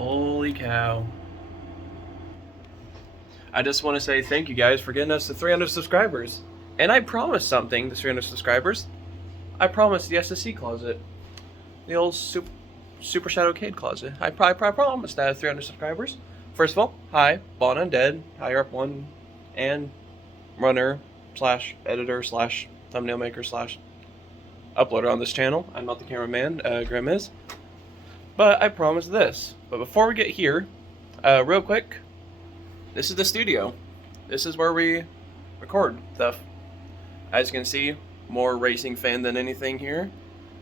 Holy cow. I just want to say thank you guys for getting us to 300 subscribers. And I promised something to 300 subscribers. I promised the SSC closet. The old Super Shadow Cade closet. I promised that at 300 subscribers. First of all, hi, Bon Undead, higher up one, and runner slash editor slash thumbnail maker slash uploader on this channel. I'm not the cameraman, Grim is. But I promised this. But before we get here, real quick, this is the studio. This is where we record stuff. As you can see, more racing fan than anything here.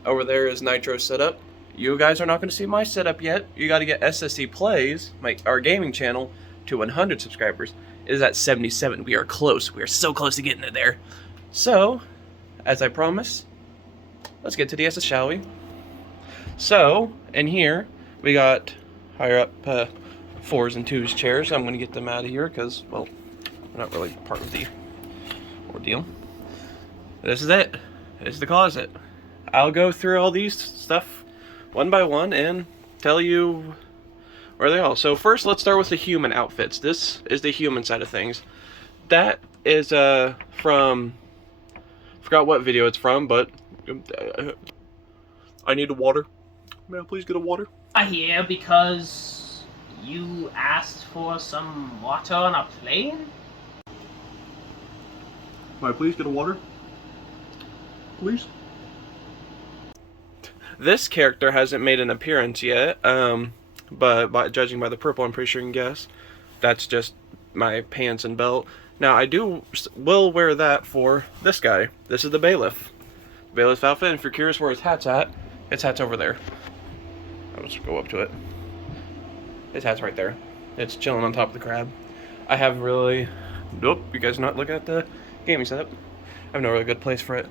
Over there is Nitro's setup. You guys are not going to see my setup yet. You got to get SSC Plays, our gaming channel, to 100 subscribers. It is at 77. We are close. We are so close to getting it there. So, as I promised, let's get to the SS, shall we? So, in here, we got higher up 4s and 2s chairs. I'm going to get them out of here because, well, they're not really part of the ordeal. This is it. This is the closet. I'll go through all these stuff one by one and tell you where they are. So first, let's start with the human outfits. This is the human side of things. That is from, forgot what video it's from, but I need a water. May I please get a water? I'm here because you asked for some water on a plane? May I please get a water? Please? This character hasn't made an appearance yet, but judging by the purple, I'm pretty sure you can guess. That's just my pants and belt. Now, I will wear that for this guy. This is the bailiff. Bailiff outfit, and if you're curious where his hat's at, his hat's over there. I'll just go up to it. His hat's right there. It's chilling on top of the crab. I have really... Nope, you guys are not looking at the gaming setup. I have no really good place for it.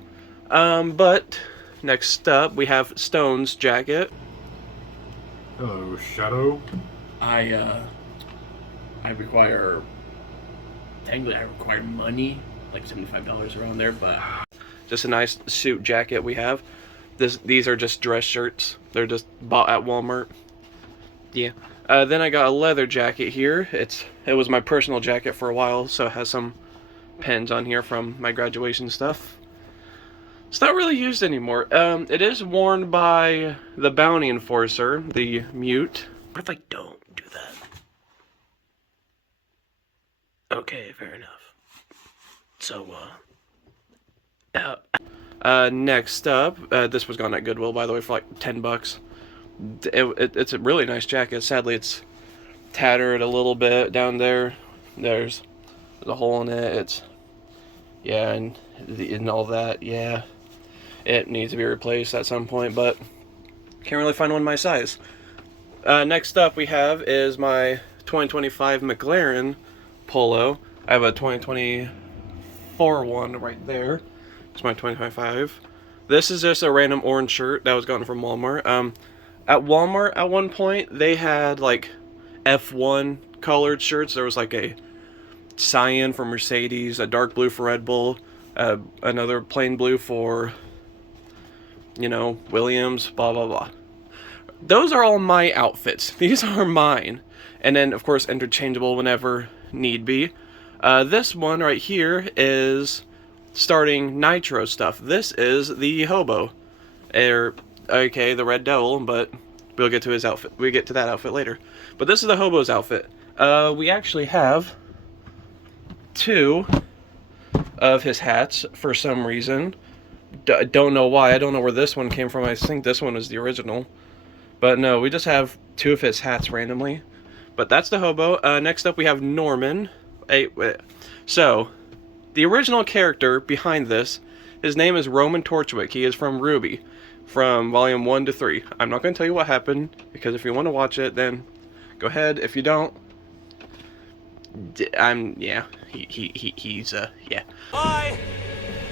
But next up we have Stone's jacket. Hello, Shadow. I require... Technically, I require money, like $75 around there, but just a nice suit jacket we have. These are just dress shirts. They're just bought at Walmart. Yeah. Then I got a leather jacket here. It was my personal jacket for a while, so it has some pins on here from my graduation stuff. It's not really used anymore. It is worn by the bounty enforcer, the mute. What if I don't do that? Okay, fair enough. So, next up, this was gone at Goodwill, by the way, for like 10 bucks. It's a really nice jacket. Sadly, it's tattered a little bit down there. There's a hole in it. Yeah, and all that, yeah. It needs to be replaced at some point, but can't really find one my size. Next up we have is my 2025 McLaren Polo. I have a 2024 one right there. It's my 2025. This is just a random orange shirt that was gotten from Walmart. At Walmart at one point they had like F1 colored shirts. There was like a cyan for Mercedes, a dark blue for Red Bull, another plain blue for, you know, Williams, blah blah blah. Those are all my outfits. These are mine. And then of course interchangeable whenever need be. This one right here is starting Nitro stuff. This is the hobo. Okay, the Red Devil, but we'll get to his outfit. We get to that outfit later. But this is the hobo's outfit. We actually have 2 of his hats for some reason. Don't know why. I don't know where this one came from. I think this one is the original. But no, we just have 2 of his hats randomly. But that's the hobo. Next up we have Norman. So, the original character behind this, his name is Roman Torchwick. He is from Ruby, from volume 1 to 3. I'm not going to tell you what happened, because if you want to watch it, then go ahead. If you don't, yeah, he's, yeah. I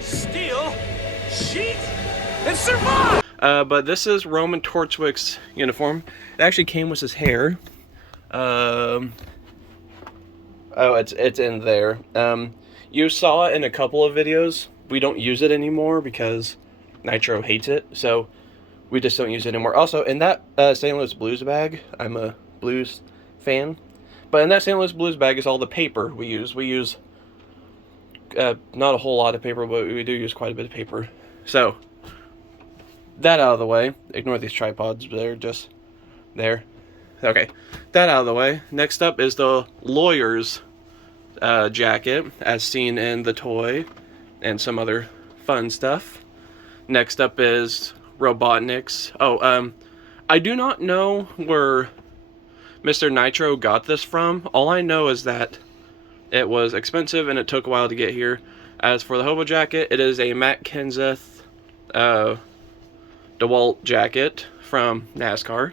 steal, cheat, and survive! But this is Roman Torchwick's uniform. It actually came with his hair. Oh, it's in there. You saw it in a couple of videos. We don't use it anymore because Nitro hates it, so we just don't use it anymore. Also, in that St. Louis Blues bag, I'm a Blues fan. But in that St. Louis Blues bag is all the paper we use. We use not a whole lot of paper, but we do use quite a bit of paper. So, that out of the way. Ignore these tripods, they're just there. Okay, that out of the way. Next up is the lawyer's jacket, as seen in the toy and some other fun stuff. Next up is Robotnik's. I do not know where Mr. Nitro got this from. All I know is that it was expensive and it took a while to get here. As for the hobo jacket, it is a Matt Kenseth DeWalt jacket from NASCAR.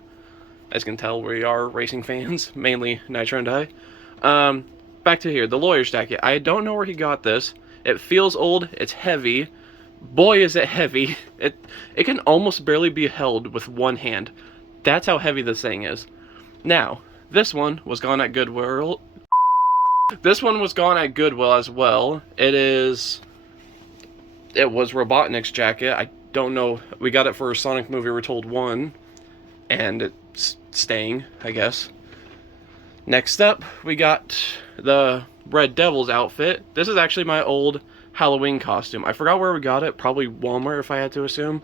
As you can tell, we are racing fans, mainly Nitro and I. Back to here, the lawyer's jacket. I don't know where he got this. It feels old, it's heavy. Boy, is it heavy. It can almost barely be held with one hand. That's how heavy this thing is. Now, this one was gone at Goodwill. This one was gone at Goodwill as well. It was Robotnik's jacket. I don't know. We got it for Sonic Movie We're Told 1. And it's staying, I guess. Next up, we got the Red Devil's outfit. This is actually my old Halloween costume. I forgot where we got it. Probably Walmart, if I had to assume.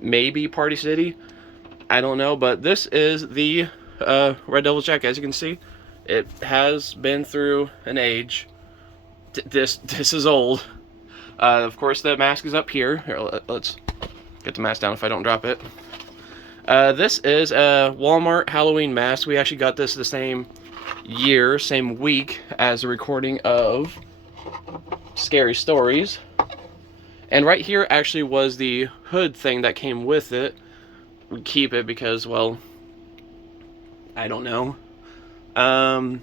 Maybe Party City. I don't know, but this is the Red Devil's jacket. As you can see, it has been through an age. This is old. Of course, the mask is up here. Here, let's get the mask down if I don't drop it. This is a Walmart Halloween mask. We actually got this the same year, same week as the recording of Scary Stories. And right here actually was the hood thing that came with it. We keep it because, well, I don't know. Oh,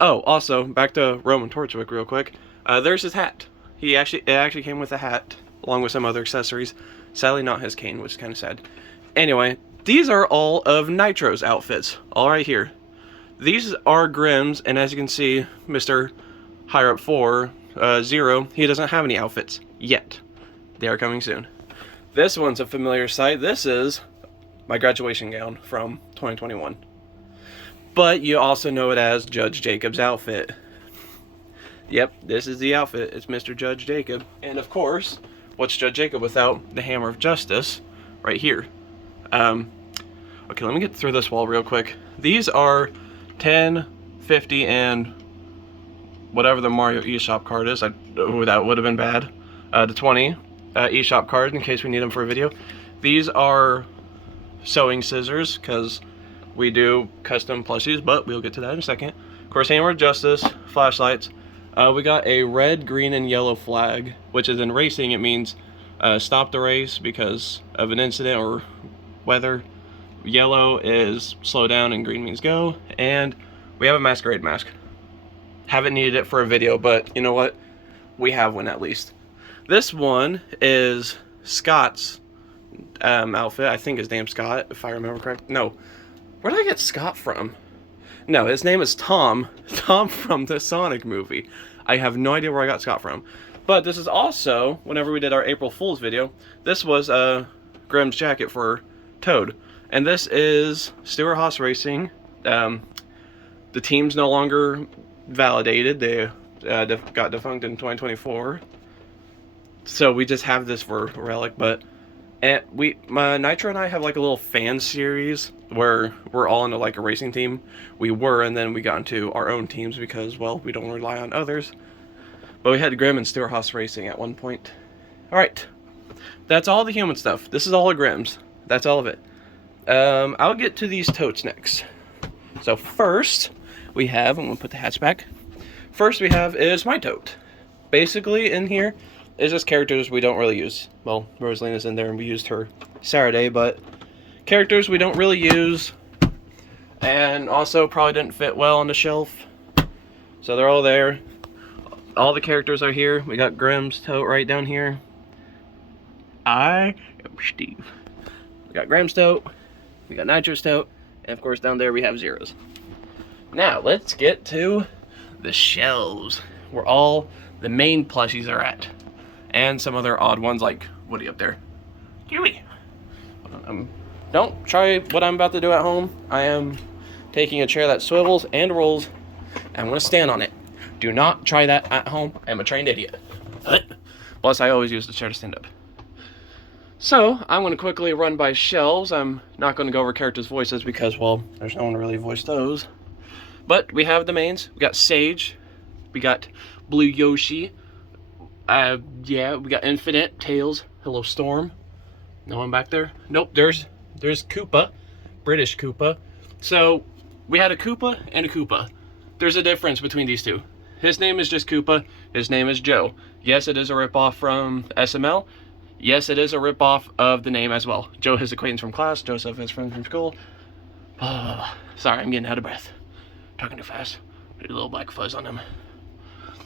also, back to Roman Torchwick real quick. There's his hat. It actually came with a hat, along with some other accessories. Sadly, not his cane, which is kind of sad. Anyway, these are all of Nitro's outfits, all right here. These are Grimm's, and as you can see, Mr. Higher Up 4, Zero, he doesn't have any outfits yet. They are coming soon. This one's a familiar sight. This is my graduation gown from 2021. But you also know it as Judge Jacob's outfit. Yep, this is the outfit. It's Mr. Judge Jacob. And of course, what's Judge Jacob without the Hammer of Justice right here? Okay, let me get through this wall real quick. These are 10, 50, and whatever the Mario eShop card is. That would have been bad. The 20 eShop card in case we need them for a video. These are sewing scissors because we do custom plushies, but we'll get to that in a second. Of course, Hammer of Justice, flashlights. We got a red, green, and yellow flag, which is in racing, it means stop the race because of an incident or weather. Yellow is slow down and green means go. And we have a masquerade mask. Haven't needed it for a video, but you know what? We have one at least. This one is Scott's outfit. I think his name's Scott, if I remember correct. No. Where did I get Scott from? No, his name is Tom. Tom from the Sonic movie. I have no idea where I got Scott from. But this is also, whenever we did our April Fool's video, this was Grimm's jacket for Toad. And this is Stewart Haas Racing. The team's no longer validated. They got defunct in 2024. So we just have this for a relic. But Nitro and I have like a little fan series where we're all into like a racing team. We were, and then we got into our own teams because, well, we don't rely on others. But we had Grimm and Stewart Haas Racing at one point. Alright. That's all the human stuff. This is all of Grimm's. That's all of it. I'll get to these totes next. So first, we have, I'm going to put the hats back. First we have is my tote. Basically in here is just characters we don't really use. Well, Rosalina's in there and we used her Saturday, but characters we don't really use. And also probably didn't fit well on the shelf. So they're all there. All the characters are here. We got Grimm's tote right down here. I am Steve. We got Grimm's tote. We got Nitro's tote. And of course down there we have Zero's. Now let's get to the shelves where all the main plushies are at. And some other odd ones like Woody up there. Huey. Don't try what I'm about to do at home. I am taking a chair that swivels and rolls, and I'm going to stand on it. Do not try that at home. I'm a trained idiot. Plus, I always use the chair to stand up. So, I'm going to quickly run by shelves. I'm not going to go over characters' voices because, well, there's no one to really voice those. But we have the mains. We got Sage. We got Blue Yoshi. Yeah, we got Infinite, Tails, Hello Storm. No one back there? Nope, there's Koopa. British Koopa. So, we had a Koopa and a Koopa. There's a difference between these two. His name is just Koopa. His name is Joe. Yes, it is a ripoff from SML. Yes, it is a ripoff of the name as well. Joe, his acquaintance from class. Joseph, his friend from school. Sorry, I'm getting out of breath. Talking too fast. Need a little black fuzz on him.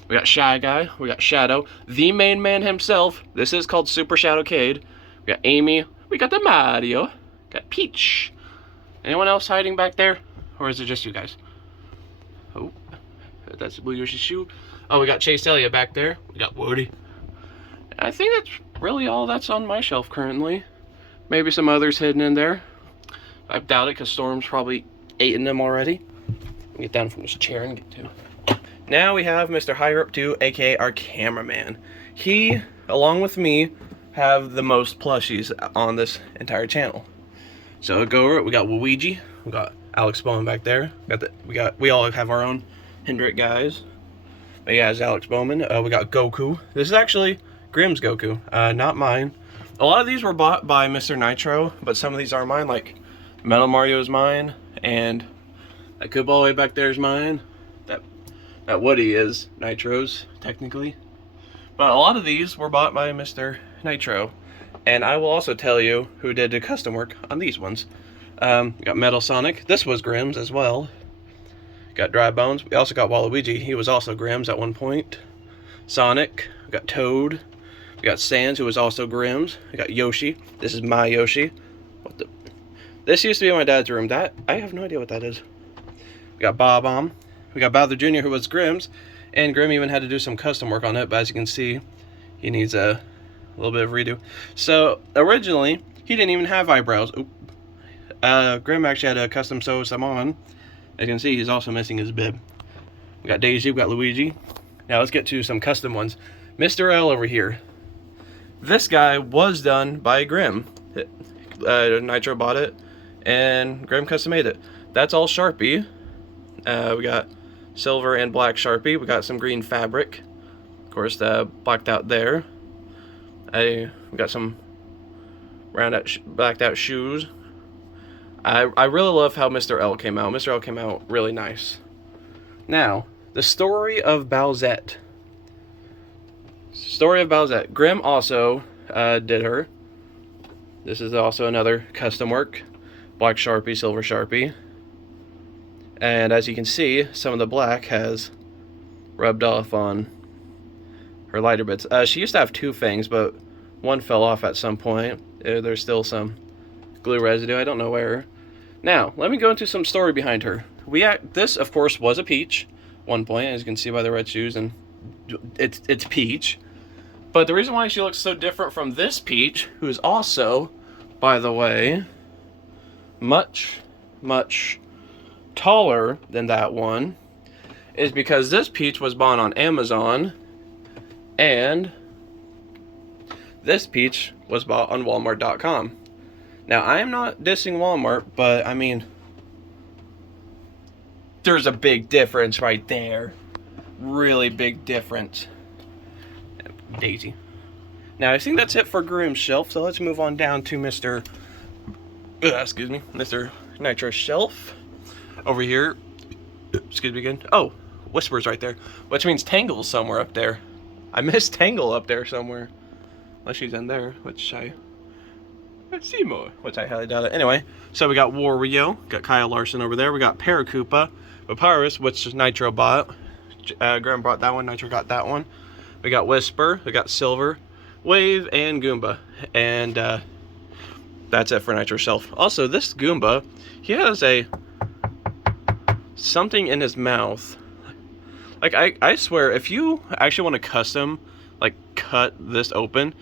We got Shy Guy. We got Shadow. The main man himself. This is called Super Shadow Cade. We got Amy. We got the Mario. Got Peach. Anyone else hiding back there? Or is it just you guys? Oh, that's Blue Yoshi's shoe. Oh, we got Chase Elliott back there. We got Woody. I think that's really all that's on my shelf currently. Maybe some others hidden in there. I doubt it because Storm's probably eaten them already. Get down from this chair and get to. Now we have Mr. Higher Up 2, aka our cameraman. He, along with me, have the most plushies on this entire channel. So go over it. We got Luigi. We got Alex Bowman back there. We all have our own Hendrick guys. But yeah, it's Alex Bowman. We got Goku. This is actually Grimm's Goku, not mine. A lot of these were bought by Mr. Nitro, but some of these are mine, like Metal Mario is mine, and that Koopa all the way back there is mine. That Woody is Nitro's, technically. But a lot of these were bought by Mr. Nitro. And I will also tell you who did the custom work on these ones. We got Metal Sonic. This was Grimm's as well. Got Dry Bones. We also got Waluigi. He was also Grimm's at one point. Sonic. We got Toad. We got Sans, who was also Grimm's. We got Yoshi. This is my Yoshi. What the? This used to be in my dad's room. I have no idea what that is. We got Bob-omb. We got Bowser Jr., who was Grimm's. And Grimm even had to do some custom work on it. But as you can see, he needs a little bit of redo. So, originally, he didn't even have eyebrows. Oop. Grimm actually had to custom sew some on. As you can see, he's also missing his bib. We got Daisy, we got Luigi. Now let's get to some custom ones. Mr. L over here. This guy was done by Grimm. Nitro bought it, and Grimm custom made it. That's all Sharpie. We got silver and black Sharpie. We got some green fabric. Of course, blacked out there. We got some blacked out shoes. I really love how Mr. L came out. Mr. L came out really nice. Now, the story of Bowsette. Story of Bowsette. Grimm also did her. This is also another custom work. Black Sharpie, silver Sharpie. And as you can see, some of the black has rubbed off on her lighter bits. She used to have two fangs, but one fell off at some point. There's still some glue residue. I don't know where. Now, let me go into some story behind her. This, of course, was a Peach. One point, as you can see by the red shoes, and it's Peach. But the reason why she looks so different from this Peach, who is also, by the way, much, much taller than that one, is because this Peach was bought on Amazon, and this Peach was bought on Walmart.com. Now, I am not dissing Walmart, but, I mean, there's a big difference right there. Really big difference. Daisy. Now, I think that's it for Grimm's shelf, so let's move on down to Mr. Nitro's shelf. Over here, excuse me again. Oh, Whisper's right there, which means Tangle's somewhere up there. I missed Tangle up there somewhere. Unless she's in there, which I see more, which I highly doubt it. Anyway, so we got Wario, got Kyle Larson over there. We got Paracoopa, Papyrus, which Nitro bought. Grimm brought that one, Nitro got that one. We got Whisper, we got Silver, Wave, and Goomba. And that's it for Nitro's shelf. Also, this Goomba, he has something in his mouth. Like, I swear, if you actually want to custom, like, cut this open,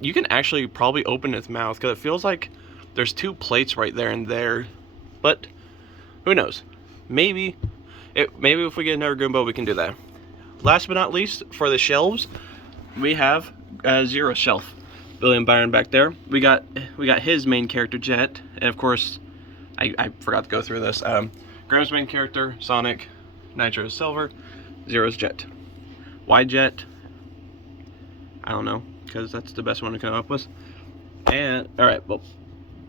you can actually probably open his mouth, because it feels like there's two plates right there and there. But, who knows? maybe if we get another Goomba, we can do that. Last but not least, for the shelves, we have Zero shelf. William Byron back there. We got his main character, Jet, and of course, I forgot to go through this. Graham's main character, Sonic, Nitro's Silver, Zero's Jet. Why Jet? I don't know, because that's the best one to come up with. And alright, well,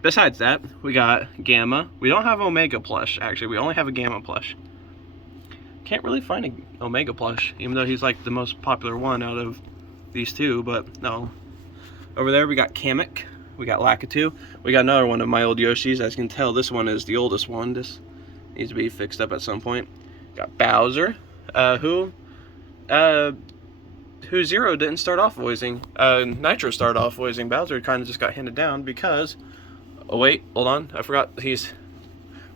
besides that, we got Gamma. We don't have Omega plush, actually. We only have a Gamma plush. Can't really find an Omega plush, even though he's like the most popular one out of these two, but no. Over there we got Kamek, we got Lakitu, we got another one of my old Yoshis. As you can tell, this one is the oldest one. This needs to be fixed up at some point. Got Bowser, who Zero didn't start off voicing. Nitro started off voicing. Bowser kind of just got handed down because, oh wait, hold on, I forgot,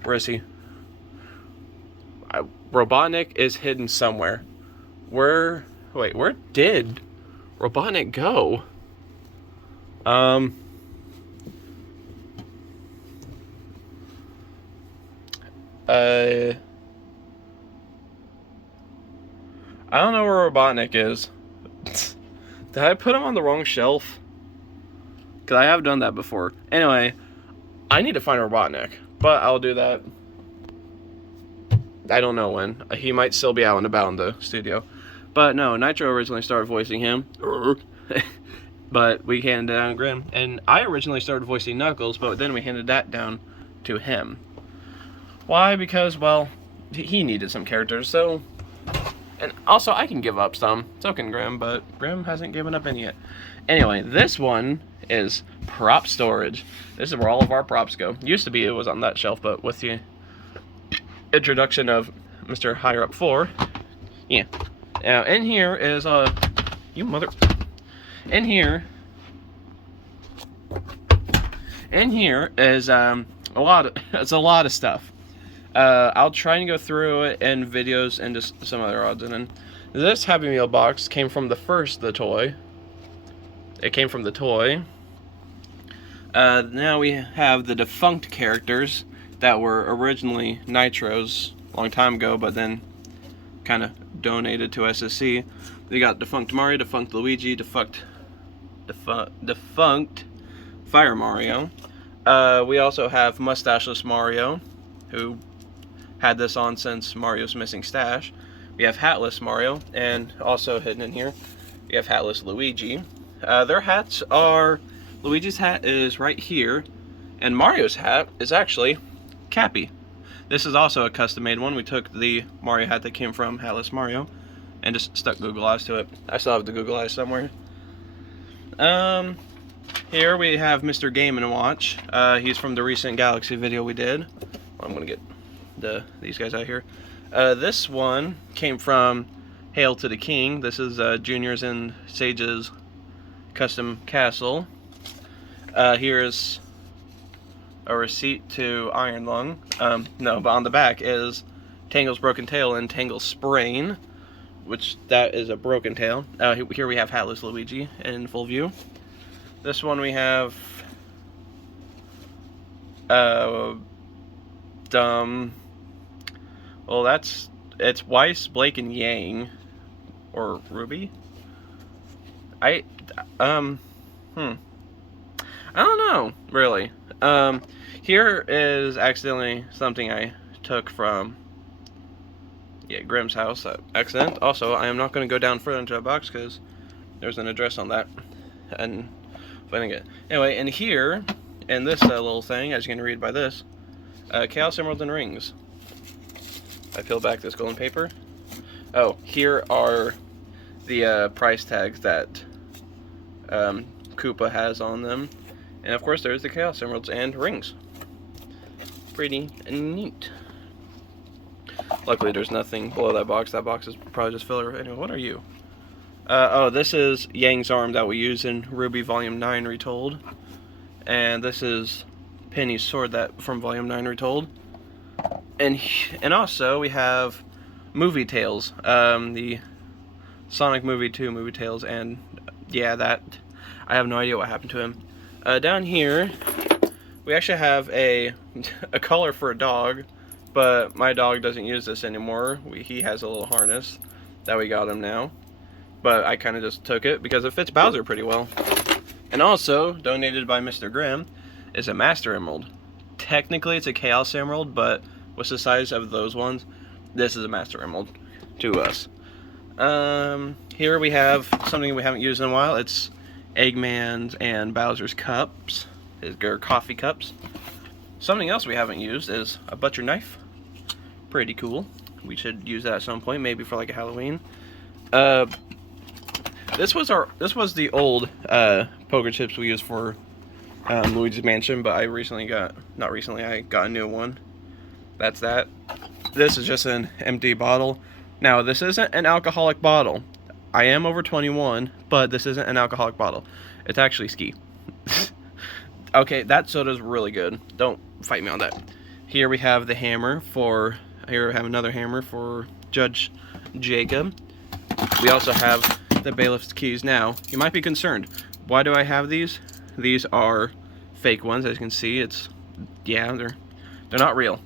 where is he? Robotnik is hidden somewhere. Where did Robotnik go? I don't know where Robotnik is. Did I put him on the wrong shelf? Because I have done that before. Anyway, I need to find Robotnik, but I'll do that. I don't know when. He might still be out and about in the studio. But no, Nitro originally started voicing him. But we handed down Grim. And I originally started voicing Knuckles, but then we handed that down to him. Why? Because, well, he needed some characters, so... And also, I can give up some. So can Grim, but Grim hasn't given up any yet. Anyway, this one is prop storage. This is where all of our props go. Used to be it was on that shelf, but with the introduction of Mr. Higher Up 4, yeah. Now, in here is, you mother... In here is a lot of stuff. I'll try and go through it in videos and just some other odds. And then this Happy Meal box came from the toy. It came from the toy. Now we have the defunct characters that were originally Nitro's a long time ago, but then kind of donated to SSC. We got defunct Mario, defunct Luigi, defunct Fire Mario. We also have Mustacheless Mario, who had this on since Mario's Missing Stash. We have Hatless Mario, and also hidden in here, we have Hatless Luigi. Their hats are, Luigi's hat is right here, and Mario's hat is actually Cappy. This is also a custom-made one. We took the Mario hat that came from Hatless Mario and just stuck Google Eyes to it. I still have the Google Eyes somewhere. Here we have Mr. Game & Watch. He's from the recent Galaxy video we did. I'm gonna get these guys out here. This one came from Hail to the King. This is Junior's and Sage's custom castle. Here's a receipt to Iron Lung. No, but on the back is Tangle's Broken Tail and Tangle's Sprain, which that is a broken tail. Here we have Hatless Luigi in full view. This one we have well, it's Weiss, Blake, and Yang, or Ruby. I don't know, really. Here is accidentally something I took from, yeah, Grimm's house. Accident. Also, I am not going to go down further into the box because there's an address on that, and finding it. Anyway, and here, in this little thing, as you can read by this, Chaos Emerald and Rings. I peel back this golden paper. Oh, here are the price tags that Koopa has on them. And of course there's the Chaos Emeralds and Rings. Pretty neat. Luckily there's nothing below that box. That box is probably just filler. Anyway, what are you? Oh, this is Yang's arm that we use in Ruby Volume 9 Retold. And this is Penny's sword that from Volume 9 Retold. And also we have Movie Tales. The Sonic Movie 2 Movie Tales, and yeah, that I have no idea what happened to him. Down here we actually have a collar for a dog but my dog doesn't use this anymore. He has a little harness that we got him now, but I kind of just took it because it fits Bowser pretty well. And also, donated by Mr. Grimm, is a Master Emerald. Technically, it's a Chaos Emerald, but what's the size of those ones? This is a Master Emerald to us. Here we have something we haven't used in a while. It's Eggman's and Bowser's cups, or coffee cups. Something else we haven't used is a butcher knife. Pretty cool. We should use that at some point, maybe for like a Halloween. This was the old poker chips we used for Luigi's Mansion, but I got a new one. That's that. This is just an empty bottle. Now, this isn't an alcoholic bottle. I am over 21, but this isn't an alcoholic bottle. It's actually ski. Okay, that soda's really good. Don't fight me on that. Here we have the hammer here we have another hammer for Judge Jacob. We also have the bailiff's keys. Now, you might be concerned. Why do I have these? These are fake ones, as you can see. They're not real.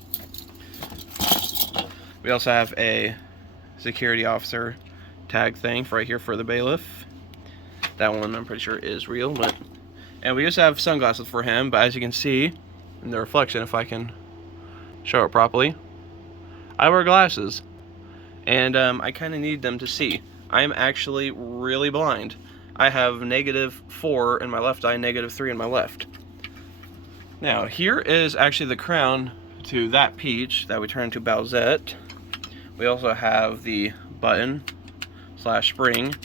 We also have a security officer tag thing right here for the bailiff. That one I'm pretty sure is real, and we just have sunglasses for him, but as you can see in the reflection, if I can show it properly, I wear glasses, and I kind of need them to see. I am actually really blind. I have -4 in my left eye, -3 in my left. Now, here is actually the crown to that Peach that we turn into Bowsette. We also have the button / spring.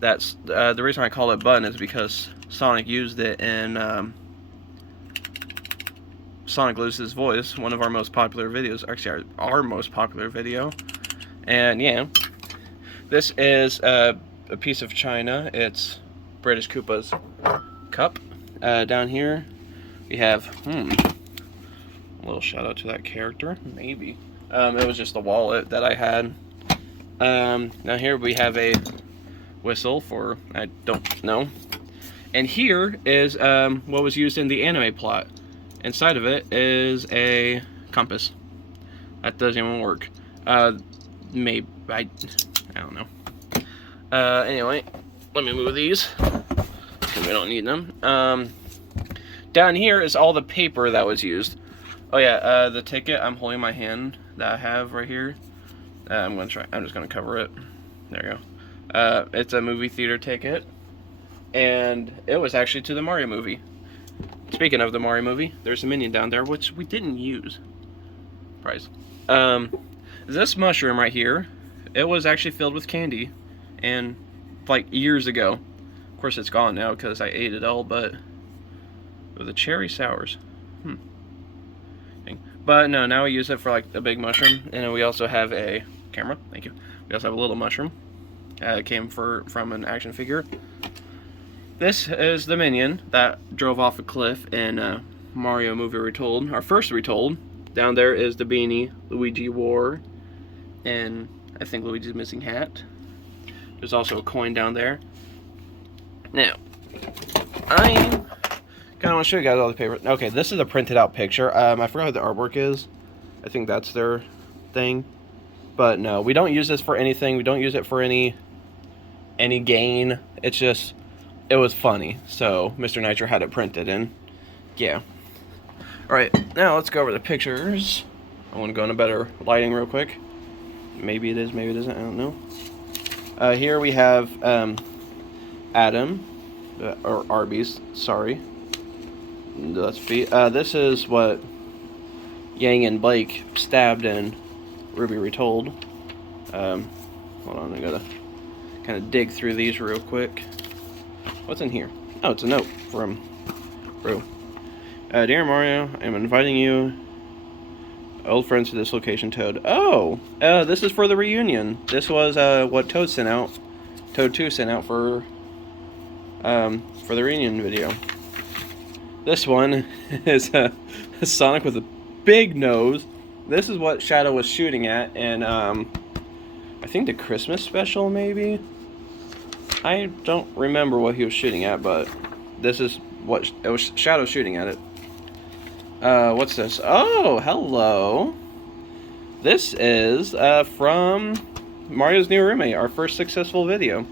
That's the reason I call it button is because Sonic used it in Sonic Loses Voice, one of our most popular videos. Actually, our most popular video. And yeah, this is a piece of china. It's British Koopa's cup. Down here we have a little shout out to that character. Maybe it was just the wallet that I had. Now here we have a whistle for I don't know. And here is what was used in the anime plot. Inside of it is a compass. That doesn't even work. Maybe I don't know. Anyway, let me move these because we don't need them. Down here is all the paper that was used. Oh yeah, the ticket I'm holding in my hand that I have right here. I'm just gonna cover it. There you go. It's a movie theater ticket, and it was actually to the Mario movie. Speaking of the Mario movie, there's a minion down there which we didn't use. Prize. This mushroom right here, it was actually filled with candy, and like years ago. Of course, it's gone now because I ate it all. But with the cherry sours. But no, now we use it for like a big mushroom, and then we also have a camera. Thank you. We also have a little mushroom. It came from an action figure. This is the minion that drove off a cliff in Mario movie Retold. Our first Retold. Down there is the beanie Luigi wore, and I think Luigi's missing hat. There's also a coin down there. Now, I kind of want to show you guys all the paper. Okay, this is a printed out picture. I forgot what the artwork is. I think that's their thing. But no, we don't use this for anything. We don't use it for any gain. It's just, it was funny. So Mr. Nitro had it printed and yeah. Alright, now let's go over the pictures. I want to go into better lighting real quick. Maybe it is, maybe it isn't, I don't know. Here we have Adam, or Arby's, sorry. Let's be. This is what Yang and Blake stabbed in Ruby Retold. Hold on, I gotta kind of dig through these real quick. What's in here? Oh, it's a note from Rue. Dear Mario, I'm inviting you, old friends, to this location, Toad. Oh, this is for the reunion. This was what Toad sent out. Toad 2 sent out for the reunion video. This one is a Sonic with a big nose. This is what Shadow was shooting at in, I think the Christmas special, maybe? I don't remember what he was shooting at, but this is what it was Shadow shooting at it. What's this? Oh, hello. This is from Mario's new roommate, our first successful video.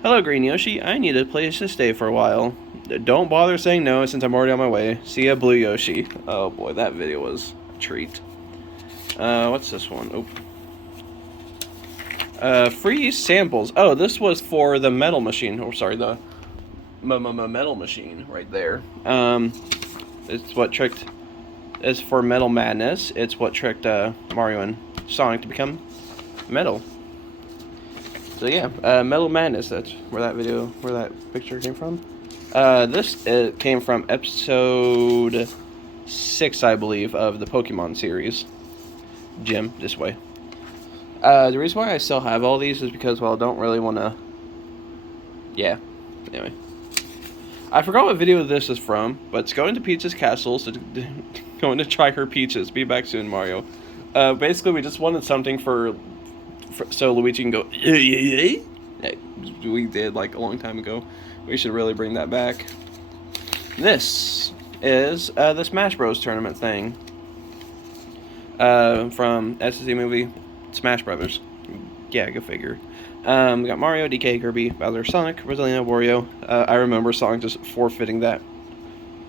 Hello, Green Yoshi. I need a place to stay for a while. Don't bother saying no since I'm already on my way. See ya, Blue Yoshi. Oh boy, that video was a treat. What's this one? Oh. Free samples. Oh, this was for the metal machine. Oh, sorry, the metal machine right there. It's what tricked. It's for Metal Madness. It's what tricked Mario and Sonic to become metal. So yeah, Metal Madness. That's where that picture came from. This came from episode 6, I believe, of the Pokemon series. Jim, this way. The reason why I still have all these is because, well, I don't really want to... Yeah, anyway. I forgot what video this is from, but it's going to Peach's Castle, so going to try her peaches. Be back soon, Mario. Basically, we just wanted something for so Luigi can go, yeah. We did, like, a long time ago. We should really bring that back. This is the Smash Bros. Tournament thing. From SSC movie Smash Brothers. Yeah, go figure. We got Mario, DK, Kirby, Bowser, Sonic, Rosalina, Wario. I remember Sonic just forfeiting that.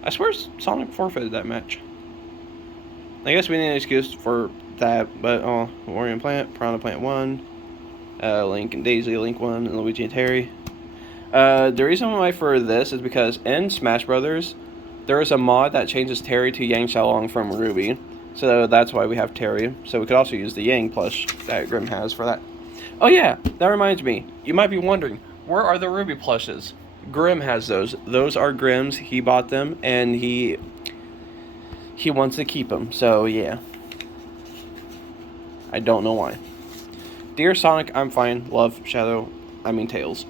I swear Sonic forfeited that match. I guess we need an excuse for that, but Wario and Plant, Piranha Plant 1, Link and Daisy, Link 1, and Luigi and Terry. The reason why for this is because in Smash Brothers, there is a mod that changes Terry to Yang Xiaolong from Ruby. So that's why we have Terry. So we could also use the Yang plush that Grim has for that. Oh yeah, that reminds me. You might be wondering, where are the Ruby plushes? Grim has those. Those are Grim's. He bought them, and he wants to keep them. So yeah. I don't know why. Dear Sonic, I'm fine. Love, Tails.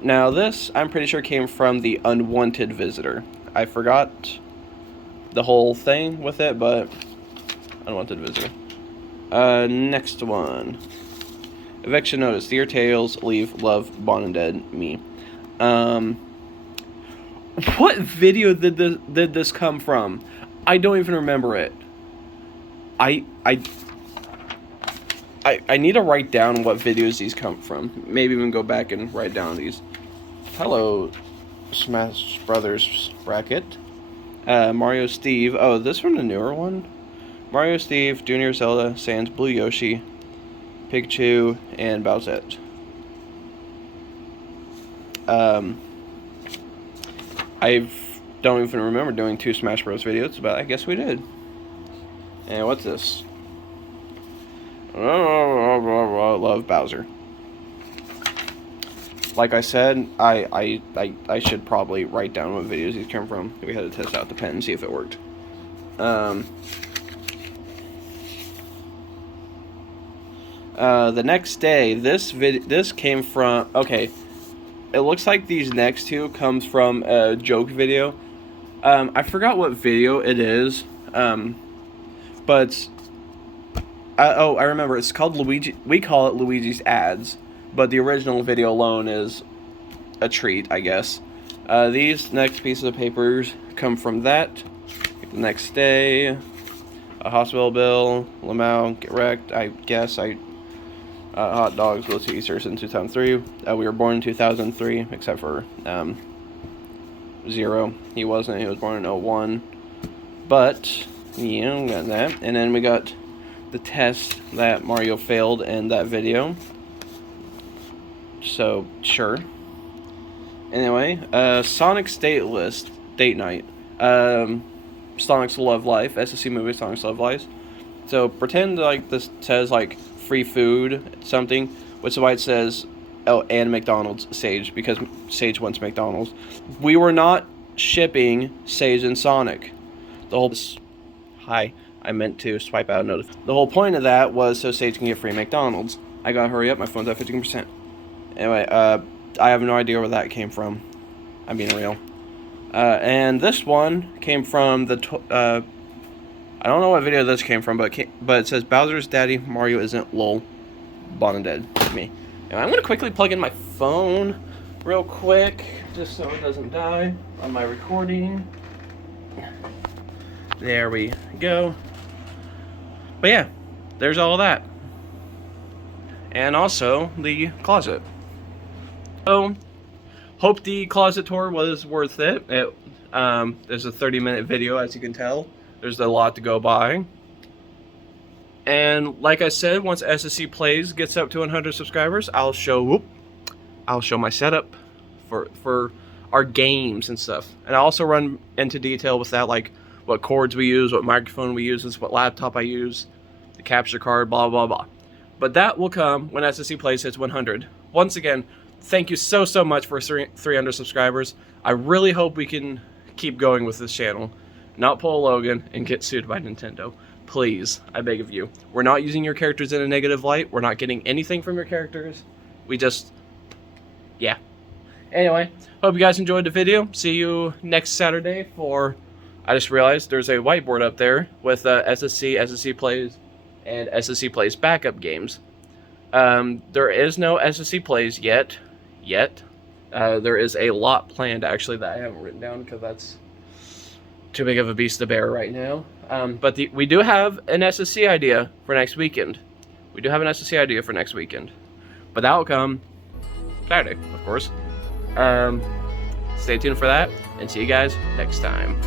Now this, I'm pretty sure came from the Unwanted Visitor. I forgot the whole thing with it, but Unwanted Visitor. Next one. Eviction Notice. Dear Tails, leave, love, Bon and Dead, me. What video did this come from? I don't even remember it. I need to write down what videos these come from. Maybe even go back and write down these. Hello, Smash Brothers bracket. Mario, Steve. Oh, this from the newer one? Mario, Steve, Junior Zelda, Sans, Blue Yoshi, Pikachu, and Bowsette. I don't even remember doing 2 Smash Bros. Videos, but I guess we did. And what's this? Love Bowser. Like I said, I should probably write down what videos these come from. We had to test out the pen and see if it worked. The next day, this came from... Okay, it looks like these next 2 comes from a joke video. I forgot what video it is, but... I remember. It's called Luigi... We call it Luigi's Ads, but the original video alone is a treat, I guess. These next pieces of papers come from that. The next day, a hospital bill, Lamau, get wrecked, I guess. Hot dogs, go to Easter in 2003. We were born in 2003, except for Zero. He wasn't. He was born in 01. But, yeah, we got that. And then we got the test that Mario failed in that video. So, sure. Anyway, Sonic's date list, date night. Sonic's Love Life, SSC movie, Sonic's Love Life. So, pretend like this says, like, free food, something, which is why it says, oh, and McDonald's, Sage, because Sage wants McDonald's. We were not shipping Sage and Sonic. The whole... Hi. I meant to swipe out a notice. The whole point of that was so Sage can get free McDonald's. I gotta hurry up, my phone's at 15%. Anyway, I have no idea where that came from. I'm being real. And this one came from the... I don't know what video this came from, but it says Bowser's daddy, Mario isn't, lol, Bon and Dead, me. And I'm gonna quickly plug in my phone real quick, just so it doesn't die on my recording. There we go. But yeah, there's all that. And also the closet. So, hope the closet tour was worth it. There's a 30-minute video, as you can tell. There's a lot to go by. And like I said, once SSC Plays gets up to 100 subscribers, I'll show my setup for our games and stuff. And I'll also run into detail with that, like what cords we use, what microphone we use, what laptop I use, the capture card, blah, blah, blah. But that will come when SSC Plays hits 100. Once again, thank you so much for 300 subscribers. I really hope we can keep going with this channel, not pull Logan and get sued by Nintendo. Please, I beg of you. We're not using your characters in a negative light. We're not getting anything from your characters. We just, yeah. Anyway, hope you guys enjoyed the video. See you next Saturday for, I just realized there's a whiteboard up there with SSC, SSC Plays, and SSC Plays backup games. There is no SSC Plays yet. There is a lot planned, actually, that I haven't written down because that's too big of a beast to bear right now. But we do have an SSC idea for next weekend. But that will come Saturday, of course. Stay tuned for that, and see you guys next time.